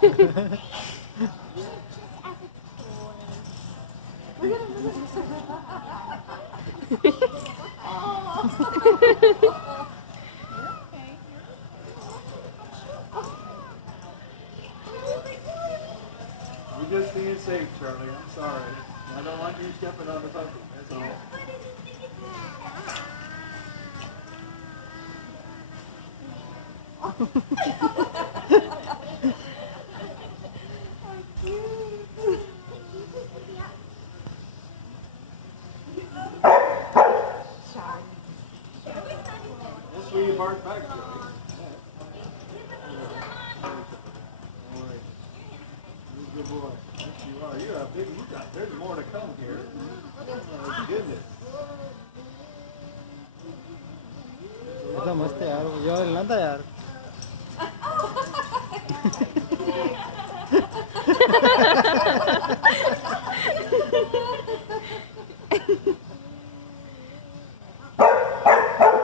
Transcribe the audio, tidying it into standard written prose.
You're just being safe, Charlie. I'm sorry. I don't want you stepping on the puppy. That's all. That's where you bark back, Charlie. Good boy. Yes, you are. You're a big. There's more to come here. Oh, goodness. इतना मस्त है यार, ये वाला ना था यार।